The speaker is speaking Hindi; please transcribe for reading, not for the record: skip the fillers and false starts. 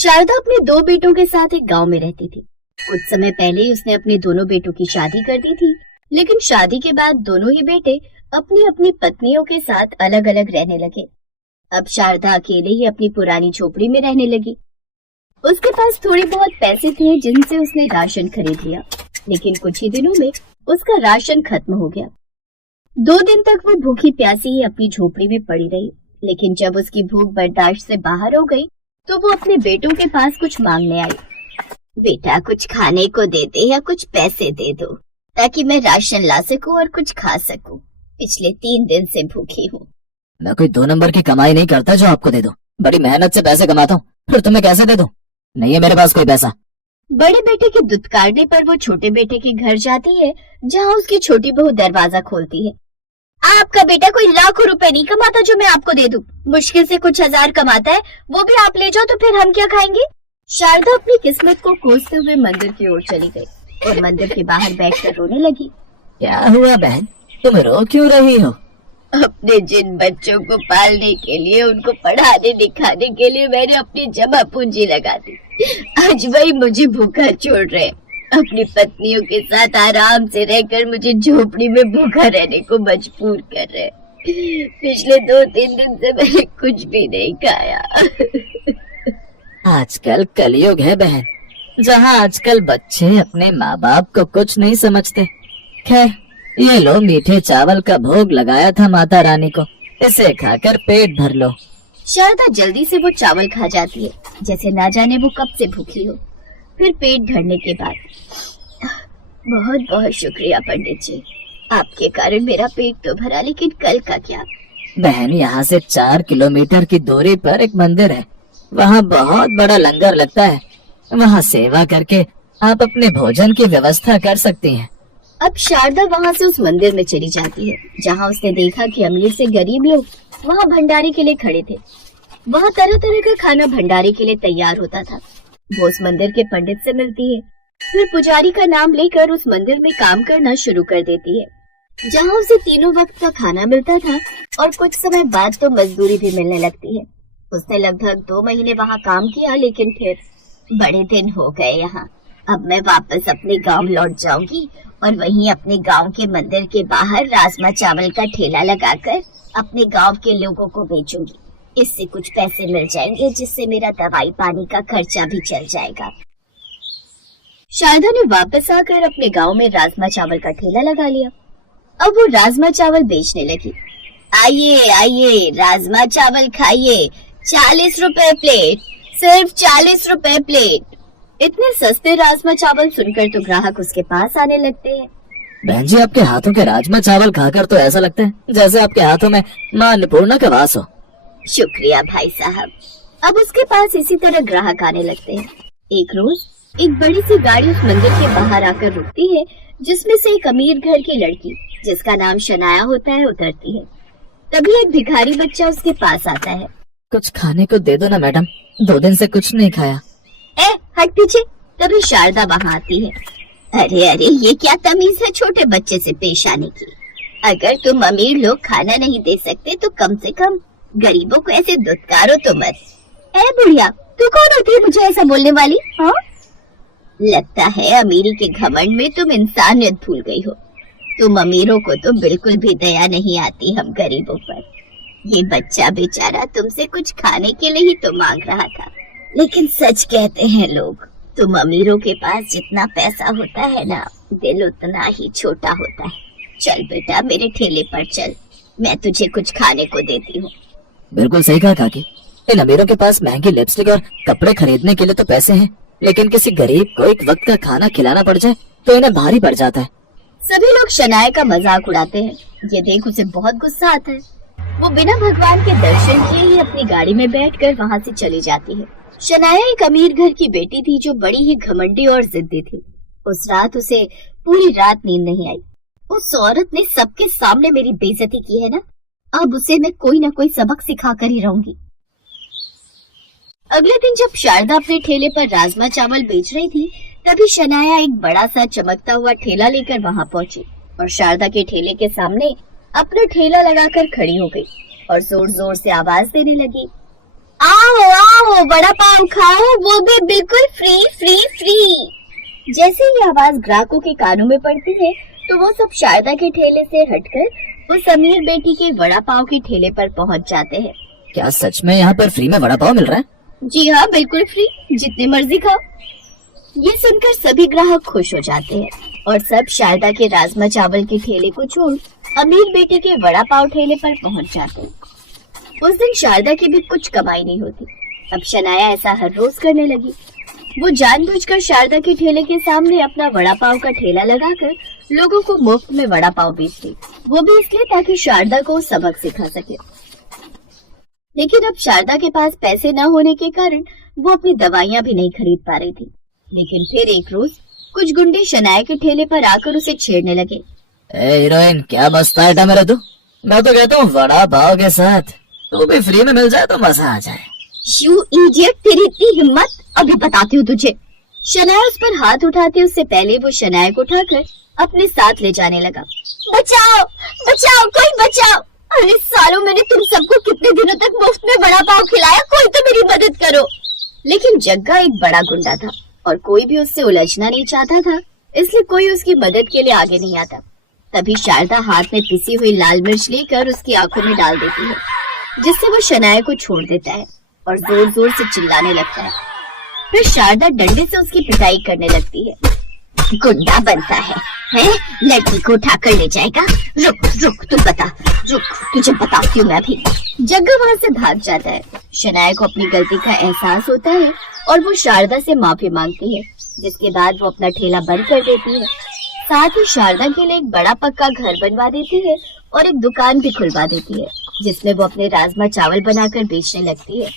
शारदा अपने दो बेटों के साथ एक गांव में रहती थी। कुछ समय पहले ही उसने अपने दोनों बेटों की शादी कर दी थी, लेकिन शादी के बाद दोनों ही बेटे अपनी अपनी पत्नियों के साथ अलग अलग रहने लगे। अब शारदा अकेले ही अपनी पुरानी झोपड़ी में रहने लगी। उसके पास थोड़े बहुत पैसे थे जिनसे उसने राशन खरीद लिया, लेकिन कुछ ही दिनों में उसका राशन खत्म हो गया। 2 दिन तक वो भूखी प्यासी ही अपनी झोपड़ी में पड़ी रही, लेकिन जब उसकी भूख बर्दाश्त से बाहर हो गई तो वो अपने बेटों के पास कुछ मांगने आई। बेटा, कुछ खाने को दे दे या कुछ पैसे दे दो ताकि मैं राशन ला सकूं और कुछ खा सकूं। पिछले 3 दिन से भूखी हूँ। मैं कोई 2 नंबर की कमाई नहीं करता जो आपको दे दूं। बड़ी मेहनत से पैसे कमाता हूँ, फिर तुम्हें कैसे दे दूं? नहीं है मेरे पास कोई पैसा। बड़े बेटे के दुत्कारने पर वो छोटे बेटे के घर जाती है, जहाँ उसकी छोटी बहू दरवाजा खोलती है। आपका बेटा कोई लाखों रुपए नहीं कमाता जो मैं आपको दे दूं। मुश्किल से कुछ 1000 कमाता है, वो भी आप ले जाओ तो फिर हम क्या खाएंगे? शारदा अपनी किस्मत को कोसते हुए मंदिर की ओर चली गई और मंदिर के बाहर बैठकर रोने लगी। क्या हुआ बहन, तुम रो क्यों रही हो? अपने जिन बच्चों को पालने के लिए, उनको पढ़ाने लिखाने के लिए मैंने अपनी जमा पूंजी लगा दी, आज वही मुझे भूखा छोड़ रहे। अपनी पत्नियों के साथ आराम से रहकर मुझे झोपड़ी में भूखा रहने को मजबूर कर रहे। पिछले 2-3 दिन से मैंने कुछ भी नहीं खाया। आजकल कलयुग है बहन, जहाँ आजकल बच्चे अपने माँ बाप को कुछ नहीं समझते। खैर, ये लो, मीठे चावल का भोग लगाया था माता रानी को, इसे खाकर पेट भर लो। शारदा जल्दी से वो चावल खा जाती है, जैसे ना जाने वो कब से भूखी हो। फिर पेट भरने के बाद, बहुत बहुत शुक्रिया पंडित जी, आपके कारण मेरा पेट तो भरा, लेकिन कल का क्या? बहन, यहाँ से 4 किलोमीटर की दूरी पर एक मंदिर है, वहाँ बहुत बड़ा लंगर लगता है। वहाँ सेवा करके आप अपने भोजन की व्यवस्था कर सकती हैं। अब शारदा वहाँ से उस मंदिर में चली जाती है, जहाँ उसने देखा कि अमीर से गरीब लोग वहाँ भंडारे के लिए खड़े थे। वहाँ तरह तरह का खाना भंडारे के लिए तैयार होता था। वो उस मंदिर के पंडित से मिलती है, फिर पुजारी का नाम लेकर उस मंदिर में काम करना शुरू कर देती है, जहाँ उसे तीनों वक्त का खाना मिलता था और कुछ समय बाद तो मजदूरी भी मिलने लगती है। उसने लगभग 2 महीने वहाँ काम किया, लेकिन फिर बड़े दिन हो गए यहाँ। अब मैं वापस अपने गांव लौट जाऊंगी और वहीं अपने गांव के मंदिर के बाहर राजमा चावल का ठेला लगाकर अपने गांव के लोगों को बेचूंगी। इससे कुछ पैसे मिल जाएंगे, जिससे मेरा दवाई पानी का खर्चा भी चल जाएगा। शारदा ने वापस आकर अपने गांव में राजमा चावल का ठेला लगा लिया। अब वो राजमा चावल बेचने लगी। आइए आइए, राजमा चावल खाइए, 40 रुपए प्लेट, सिर्फ 40 रुपए प्लेट। इतने सस्ते राजमा चावल सुनकर तो ग्राहक उसके पास आने लगते हैं। बहन जी, आपके हाथों के राजमा चावल खाकर तो ऐसा लगता है जैसे आपके हाथों में माँ अन्नपूर्णा का वास हो। शुक्रिया भाई साहब। अब उसके पास इसी तरह ग्राहक आने लगते हैं। एक रोज एक बड़ी सी गाड़ी उस मंदिर के बाहर आकर रुकती है, जिसमें से एक अमीर घर की लड़की, जिसका नाम शनाया होता है, उतरती है। तभी एक भिखारी बच्चा उसके पास आता है। कुछ खाने को दे दो ना मैडम, 2 दिन से कुछ नहीं खाया। हट पीछे। तभी शारदा वहाँ आती है। अरे अरे, ये क्या तमीज है छोटे बच्चे से पेश आने की? अगर तुम अमीर लोग खाना नहीं दे सकते तो कम से कम गरीबों को ऐसे दुत्कारो तो मत। बुढ़िया, तू कौन होती है मुझे ऐसा बोलने वाली? हाँ, लगता है अमीरी के घमंड में तुम इंसानियत भूल गई हो। तुम अमीरों को तो बिल्कुल भी दया नहीं आती हम गरीबों पर। ये बच्चा बेचारा तुमसे कुछ खाने के लिए ही तो मांग रहा था, लेकिन सच कहते हैं लोग, तुम अमीरों के पास जितना पैसा होता है ना, दिल उतना ही छोटा होता है। चल बेटा, मेरे ठेले पर चल, मैं तुझे कुछ खाने को देती हूँ। बिल्कुल सही कहा काकी, इन अमीरों के पास महंगी लिपस्टिक और कपड़े खरीदने के लिए तो पैसे हैं, लेकिन किसी गरीब को एक वक्त का खाना खिलाना पड़ जाए तो इन्हें भारी पड़ जाता है। सभी लोग शनाया का मजाक उड़ाते हैं। ये देख उसे बहुत गुस्सा आता है। वो बिना भगवान के दर्शन किए ही अपनी गाड़ी में बैठकर वहाँ से चली जाती है। शनाया एक अमीर घर की बेटी थी जो बड़ी ही घमंडी और जिद्दी थी। उस रात उसे पूरी रात नींद नहीं आई। उस औरत ने सबके सामने मेरी बेइज्जती की है ना, अब उसे मैं कोई ना कोई सबक सिखा कर ही रहूंगी। अगले दिन जब शारदा अपने ठेले पर राजमा चावल बेच रही थी, तभी शनाया एक बड़ा सा चमकता हुआ ठेला लेकर वहाँ पहुंची और शारदा के ठेले के सामने अपना ठेला लगाकर खड़ी हो गई और जोर जोर से आवाज देने लगी। आओ आओ, वड़ा पाव खाओ, वो भी बिल्कुल फ्री फ्री फ्री। जैसे ही आवाज ग्राहकों के कानों में पड़ती है तो वो सब शारदा के ठेले से हटकर उस अमीर बेटी के वड़ा पाव के ठेले पर पहुंच जाते हैं। क्या सच में यहाँ पर फ्री में वड़ा पाव मिल रहा है? जी हाँ, बिल्कुल फ्री, जितनी मर्जी खाओ। ये सुनकर सभी ग्राहक खुश हो जाते हैं और सब शारदा के राजमा चावल के ठेले को छोड़ अमीर बेटी के वड़ा पाव ठेले पर पहुंच जाते हैं। उस दिन शारदा की भी कुछ कमाई नहीं होती। अब शनाया ऐसा हर रोज करने लगी। वो जानबूझकर शारदा के ठेले के सामने अपना वड़ा पाव का ठेला लगाकर लोगों को मुफ्त में वड़ा पाव बेचती, वो भी इसलिए ताकि शारदा को सबक सिखा सके। लेकिन अब शारदा के पास पैसे न होने के कारण वो अपनी दवाइयाँ भी नहीं खरीद पा रही थी। लेकिन फिर एक रोज कुछ गुंडे शनाया के ठेले पर आकर उसे छेड़ने लगे। हीरोइन, क्या मस्त आइटम है तू। मैं तो कहता हूँ वड़ा पाव के साथ तू भी फ्री में मिल जाए तो मजा आ जाए। यू इडियट, तेरी इतनी हिम्मत, अभी बताती हूँ तुझे। शनाया उस पर हाथ उठाते उससे पहले वो शनाया को उठाकर अपने साथ ले जाने लगा। बचाओ बचाओ, कोई बचाओ। अरे सालों, मैंने तुम सबको कितने दिनों तक मुफ्त में वड़ा पाव खिलाया, कोई तो मेरी मदद करो। लेकिन जग्गा एक बड़ा गुंडा था और कोई भी उससे उलझना नहीं चाहता था, इसलिए कोई उसकी मदद के लिए आगे नहीं आता। तभी शारदा हाथ में पिसी हुई लाल मिर्च लेकर उसकी आंखों में डाल देती है, जिससे वो शनाया को छोड़ देता है और जोर जोर से चिल्लाने लगता है। फिर शारदा डंडे से उसकी पिटाई करने लगती है। गुंडा बनता है? लड़की को उठाकर ले जाएगा? रुक रुक, तू बता, रुक, तुझे बताती हूँ मैं भी। जग्गा वहाँ से भाग जाता है। शनाया को अपनी गलती का एहसास होता है और वो शारदा से माफी मांगती है, जिसके बाद वो अपना ठेला बंद कर देती है। साथ ही शारदा के लिए एक बड़ा पक्का घर बनवा देती है और एक दुकान भी खुलवा देती है, जिसमें वो अपने राजमा चावल बनाकर बेचने लगती है।